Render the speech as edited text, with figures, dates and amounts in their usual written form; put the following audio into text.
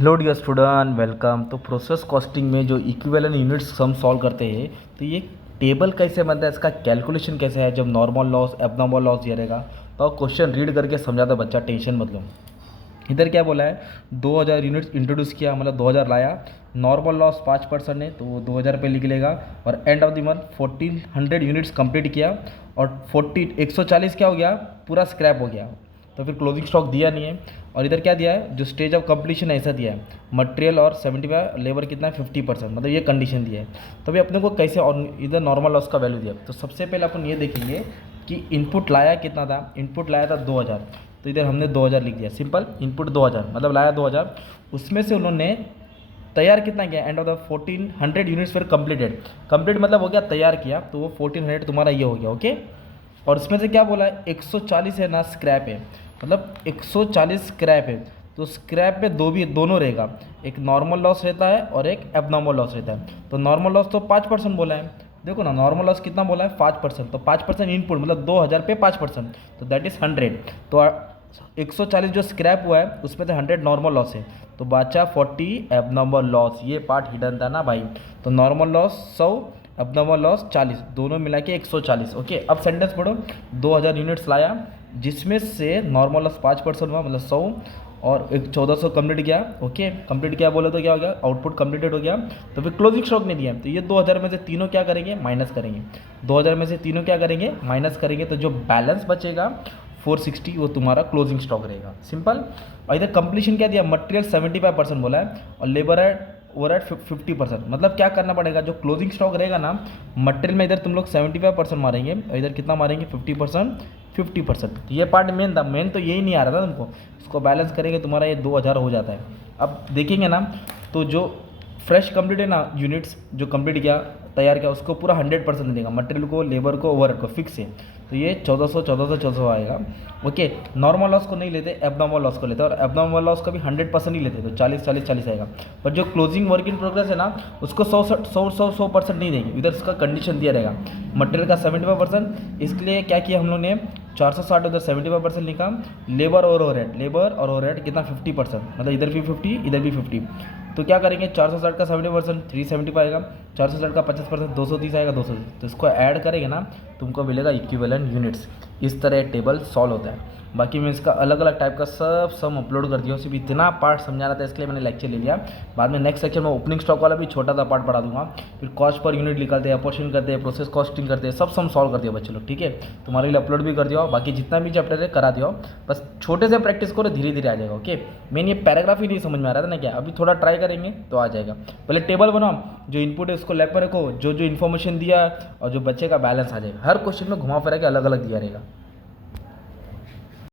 Hello dear student, welcome. तो process costing में जो इक्विवेलेंट यूनिट्स हम सॉल्व करते हैं, तो ये टेबल कैसे बनता है, इसका कैलकुलेशन कैसे है, जब नॉर्मल लॉस एबनॉर्मल लॉस दिया रहेगा तो क्वेश्चन रीड करके समझाता बच्चा, टेंशन मत लो। इधर क्या बोला है, 2000 यूनिट्स इंट्रोड्यूस किया, मतलब 2000 लाया। नॉर्मल लॉस 5% है तो वो 2000 पे लिख लेगा। और end of the month 1400 units complete किया और 140 क्या हो गया, पूरा स्क्रैप हो गया। तो फिर क्लोजिंग स्टॉक दिया नहीं है। और इधर क्या दिया है, जो स्टेज ऑफ कंप्लीशन ऐसा दिया है, मटेरियल और 75, लेबर कितना है 50%, मतलब ये कंडीशन दिया है। तो अभी अपने को कैसे, और इधर नॉर्मल लॉस का वैल्यू दिया। तो सबसे पहले अपन ये देखेंगे कि इनपुट लाया कितना था। इनपुट लाया था 2000, तो इधर हमने 2000 लिख दिया। सिंपल, इनपुट 2000 मतलब लाया 2000, उसमें से उन्होंने तैयार कितना किया, एंड ऑफ द 1400 यूनिट्स फिर कंप्लीटेड। कंप्लीट मतलब हो गया तैयार किया, तो वो 1400 तुम्हारा ये हो गया, ओके। और इसमें से क्या बोला है, 140 है ना स्क्रैप है, मतलब 140 स्क्रैप है। तो स्क्रैप में दोनों रहेगा, एक नॉर्मल लॉस रहता है और एक एबनॉर्मल लॉस रहता है। तो नॉर्मल लॉस तो 5% बोला है, देखो ना, नॉर्मल लॉस कितना बोला है 5%, तो 5% इनपुट मतलब 2000 पे 5%, तो दैट इज़ 100। तो 140 जो स्क्रैप हुआ है उसमें से 100 नॉर्मल लॉस है, तो बचा 40 एबनॉर्मल लॉस। ये पार्ट हिडन था ना भाई। तो नॉर्मल लॉस 100, एबनॉर्मल लॉस 40, दोनों मिला के 140। ओके, अब सेंटेंस पढ़ो। 2000 यूनिट्स लाया, जिसमें से नॉर्मल लॉस 5% हुआ, मतलब 100, और एक 1400 कंप्लीट किया। ओके, कंप्लीट किया बोले तो क्या हो गया, आउटपुट कंप्लीटेड हो गया। तो फिर क्लोजिंग स्टॉक नहीं दिया, तो ये 2000 में से तीनों क्या करेंगे, माइनस करेंगे। 2000 में से तीनों क्या करेंगे, माइनस करेंगे। तो जो बैलेंस बचेगा 460, वो तुम्हारा क्लोजिंग स्टॉक रहेगा। सिंपल। और इधर कंप्लीशन क्या दिया, मटेरियल 75% बोला है और लेबर है ओवरहेड 50%। मतलब क्या करना पड़ेगा, जो क्लोजिंग स्टॉक रहेगा ना, मटेरियल में इधर तुम लोग 75% मारेंगे और इधर कितना मारेंगे 50%। 50%, ये पार्ट मेन था, मेन तो यही नहीं आ रहा था तुमको। इसको बैलेंस करेंगे तुम्हारा ये 2000 हो जाता है। अब देखेंगे ना, तो जो फ्रेश कंप्लीट है ना, यूनिट्स जो कंप्लीट किया, तैयार किया, उसको पूरा 100% देगा, मटेरियल को, लेबर को, ओवरहेड को, फिक्स है। तो ये 1400 आएगा। ओके, नॉर्मल लॉस को नहीं लेते, एबनॉर्मल लॉस को लेते, और एबनॉर्मल लॉस का भी 100% ही लेते, तो 40 आएगा। पर जो क्लोजिंग वर्क इन प्रोग्रेस है ना, उसको 100% नहीं देंगे। इधर उसका कंडीशन दिया रहेगा, मटेरियल का 75%, इसलिए क्या किया हम लोग ने, 460 उधर 75% लिखा। लेबर और ओवरहेड कितना 50%, मतलब इधर भी 50 इधर भी 50। तो क्या करेंगे, 460 का 70% 375 आएगा, 460 का 50% 230 आएगा, 230। तो इसको ऐड करेंगे ना, तुमको मिलेगा इक्विवेलेंट यूनिट्स। इस तरह टेबल सॉल्व होता है। बाकी मैं इसका अलग अलग टाइप का सब सम अपलोड कर दिया, सिर्फ इतना पार्ट समझाना था, इसलिए मैंने लेक्चर ले लिया। बाद में नेक्स्ट सेक्शन में ओपनिंग स्टॉक वाला भी छोटा सा पार्ट पढ़ा दूंगा। फिर कॉस्ट पर यूनिट निकालते हैं, अपॉर्चुनिटी करते हैं, प्रोसेस कॉस्टिंग करते हैं, सब सम सॉल्व कर दिया बच्चे लोग, ठीक है। तुम्हारे लिए अपलोड भी कर दिया, बाकी जितना भी चैप्टर है करा दिया। बस छोटे से प्रैक्टिस करो, धीरे धीरे आ जाएगा। ओके, मेन ये पैराग्राफ ही नहीं समझ में आ रहा था ना, क्या अभी थोड़ा ट्राई करेंगे तो आ जाएगा। पहले टेबल बनाओ, जो इनपुट है उसको लैब पर रखो, जो जो इन्फॉर्मेशन दिया और जो बच्चे का बैलेंस आ जाएगा। हर क्वेश्चन में घुमा फिरा के अलग अलग दिया रहेगा।